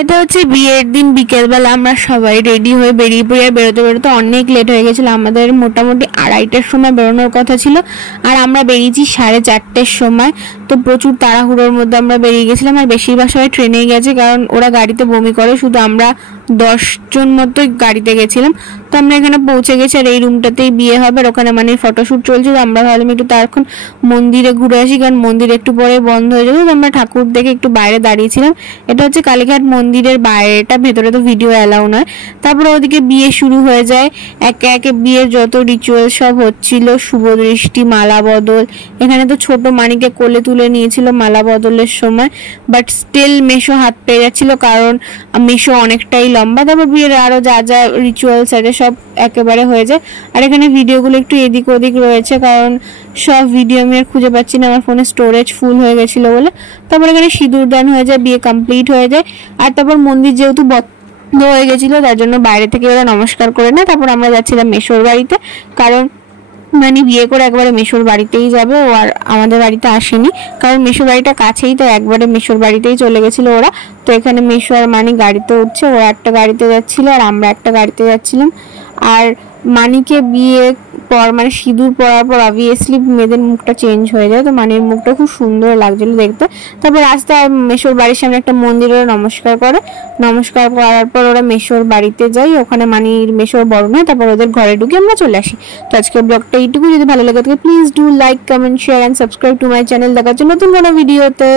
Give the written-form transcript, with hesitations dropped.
এটা হচ্ছে বিয়ের দিন বিকেলবেলা আমরা সবাই রেডি হয়ে বেরিয়ে পড়ি। আর বেরোতে বেরোতে অনেক লেট হয়ে গেছিলো, আমাদের মোটামুটি 2:30টার সময় বেরোনোর কথা ছিল আর আমরা বেরিয়েছি 4:30টার সময়। তো প্রচুর তাড়াহুড়োর মধ্যে আমরা বেরিয়ে গেছিলাম। আর বেশিরভাগ সবাই ট্রেনে গেছে, কারণ ওরা গাড়িতে বমি করে, শুধু আমরা 10 জন মতোই গাড়িতে গেছিলাম। তো আমরা এখানে পৌঁছে গেছি আর এই রুমটাতেই বিয়ে হবে, আর ওখানে মানে ফটোশ্যুট চলছিল। আমরা ভাবলাম একটু তারক্ষণ মন্দিরে ঘুরে আসি, কারণ মন্দির একটু পরে বন্ধ হয়ে যাবে। তো আমরা ঠাকুর দেখে একটু বাইরে দাঁড়িয়েছিলাম। এটা হচ্ছে কালীঘাট মন্দিরের বাইরেটা, ভেতরে তো ভিডিও অ্যালাউ নয়। তারপরে ওদিকে বিয়ে শুরু হয়ে যায়, একে একে বিয়ের যত রিচুয়াল সব হচ্ছিল, শুভ দৃষ্টি, মালা বদল। এখানে তো ছোট মানিকে কোলে তুলে নিয়েছিল মালা বদলের সময়, বাট স্টিল মেশো হাত পেয়ে যাচ্ছিল, কারণ মেশো অনেকটাই লম্বা। তারপর বিয়ের আরো যা যা রিচুয়ালস আছে সব একেবারে হয়ে যায়। আর এখানে ভিডিওগুলো একটু এদিক ওদিক রয়েছে, কারণ সব ভিডিও আমি আর খুঁজে পাচ্ছি না, আমার ফোনে স্টোরেজ ফুল হয়ে গেছিল বলে। তারপর এখানে সিঁদুর দান হয়ে যায়, বিয়ে কমপ্লিট হয়ে যায়। আর তারপর মন্দির যেহেতু বন্ধ হয়ে গেছিল, তার জন্য বাইরে থেকে ওরা নমস্কার করে নেয়। তারপর আমরা যাচ্ছিলাম মেশোর বাড়িতে, কারণ মানে বিয়ে করে একবারে মেশোর বাড়িতেই যাবে, ও আর আমাদের বাড়িতে আসেনি, কারণ মেশোর বাড়িটা কাছেই, তো একবারে মেশোর বাড়িতেই চলে গেছিল ওরা। তো এখানে মেশো আর মানি গাড়িতে উঠছে, ওরা একটা গাড়িতে যাচ্ছিল আর আমরা একটা গাড়িতে যাচ্ছিলাম। আর মানিকে বিয়ে পর মানে সিঁদুর পরার পর অবভিয়াসলি মেয়েদের মুখটা চেঞ্জ হয়ে যায়, তো মানির মুখটা খুব সুন্দর লাগছিল দেখতে। তারপর রাস্তায় মেশোর বাড়ির সামনে একটা মন্দিরে নমস্কার করে, নমস্কার করার পর ওরা মেশোর বাড়িতে যাই, ওখানে মানির মেশোর বরণ হয়, তারপর ওদের ঘরে ঢুকে আমরা চলে আসি। তো আজকের ব্লগটা এইটুকু, যদি ভালো লাগে থাকে please do like, comment, share and subscribe to my channel. দেখার জন্য নতুন কোনো ভিডিওতে।